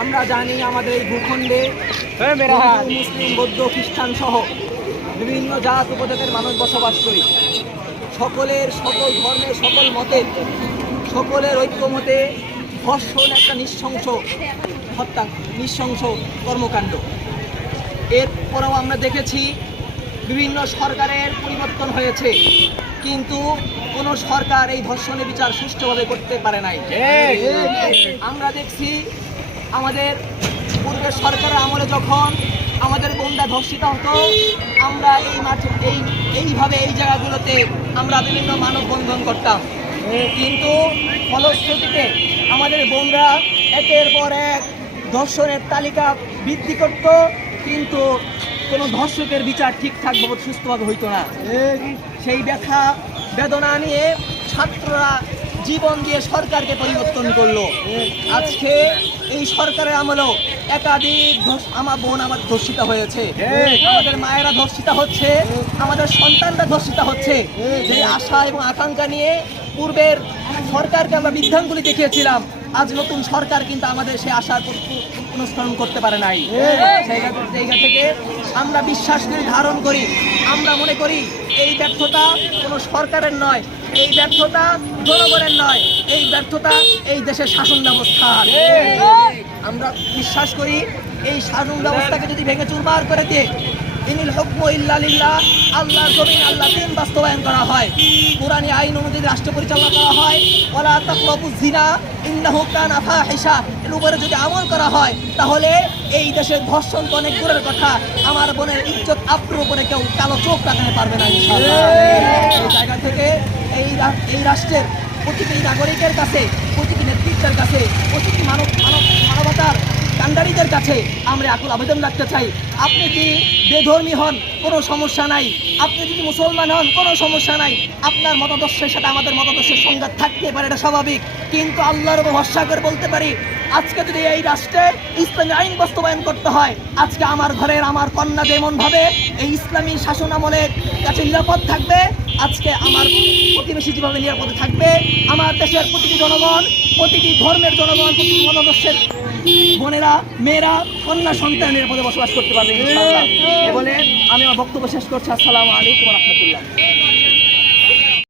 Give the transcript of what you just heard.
আমরা জানি আমাদের এই ভূখণ্ডে মুসলিম, বৌদ্ধ, খ্রিস্টান সহ বিভিন্ন জাত উপজাতির মানুষ বসবাস করি। সকলের, সকল ধর্মের, সকল মতের, সকলের ঐক্যমতে ধর্ষণ একটা নৃশংস হত্যা, নৃশংস কর্মকাণ্ড। এরপরেও আমরা দেখেছি বিভিন্ন সরকারের পরিবর্তন হয়েছে, কিন্তু কোনো সরকার এই ধর্ষণের বিচার সুষ্ঠুভাবে করতে পারে নাই। আমরা দেখছি আমাদের পূর্বের সরকারের আমলে যখন আমাদের বোনরা ধর্ষিত হতো, আমরা এই মাঠে এইভাবে এই জায়গাগুলোতে আমরা বিভিন্ন মানববন্ধন করতাম, কিন্তু ফলশ্রুতিতে আমাদের বোনরা একের পর এক ধর্ষণের তালিকা বৃদ্ধি করত, কিন্তু কোনো ধর্ষকের বিচার ঠিকঠাকভাবে সুস্থভাবে হইতো না। সেই ব্যথা বেদনা নিয়ে ছাত্ররা জীবন দিয়ে সরকারকে পরিবর্তন করলো। আজকে এই সরকারের আমলেও একাধিক আমার ধর্ষিত হয়েছে, আমাদের মায়েরা ধর্ষিত হচ্ছে, আমাদের সন্তানরা ধর্ষিত হচ্ছে। যে আশা এবং আকাঙ্ক্ষা নিয়ে পূর্বের সরকারকে আমরা বিধানগুলি দেখিয়েছিলাম, আজ নতুন সরকার কিন্তু আমাদের সেই আশার অনুসরণ করতে পারে নাই। জায়গা থেকে আমরা বিশ্বাস করি, ধারণ করি, আমরা মনে করি এই ব্যর্থতা কোনো সরকারের নয়, এই ব্যর্থতা জনগণের নয়, এই ব্যর্থতা এই দেশের শাসন ব্যবস্থার। আমরা বিশ্বাস করি এই শাসন ব্যবস্থাকে যদি ভেঙে চুরমার করে দিয়ে ইনিল হুকমু ইল্লা লিল্লাহ, আল্লাহর জমিন আল্লাহ দিন বাস্তবায়ন করা হয়, কোরআনী আইন অনুযায়ী রাষ্ট্র পরিচালনা করা হয়, ওয়ালা তাকরাবুজ জিনা ইন্নাহু কানা ফাহিশা, এর উপরে যদি আমল করা হয়, তাহলে এই দেশের ধর্ষণ তো অনেক দূরের কথা, আমার বোনের ইজ্জত আবরুর উপরে কেউ কালো চোখ রাখতে পারবে না ইনশাআল্লাহ। এই জায়গা থেকে এই রাষ্ট্রের প্রতিটি নাগরিকের কাছে, প্রতিটি নেতৃত্বের কাছে, প্রতিটি মানবতার কাণ্ডারীদের কাছে আমরা আকুল আবেদন রাখতে চাই, আপনি যদি বেধর্মী হন কোনো সমস্যা নাই, আপনি যদি মুসলমান হন কোনো সমস্যা নাই, আপনার মতাদর্শের সাথে আমাদের মতাদর্শের সংঘাত থাকতে পারে, এটা স্বাভাবিক, কিন্তু আল্লাহর উপর ভরসা করে বলতে পারি আজকে যদি এই রাষ্ট্রে ইসলামী আইন বাস্তবায়ন করতে হয়, আজকে আমার ঘরের আমার কন্যা যেমনভাবে এই ইসলামী শাসন আমলের কাছে নিরাপদ থাকবে, আজকে আমার প্রতিবেশী যেভাবে নিরাপদে থাকবে, আমার দেশের প্রতিটি জনগণ, প্রতিটি ধর্মের জনগণ, প্রতিটি মতাদর্শের বোনেরা, মেয়েরা, কন্যা সন্তান নিরাপদে বসবাস করতে পারবে ইনশাআল্লাহ। এ বলে আমি আমার বক্তব্য শেষ করছি। আসসালামু আলাইকুম ওয়া রাহমাতুল্লাহ।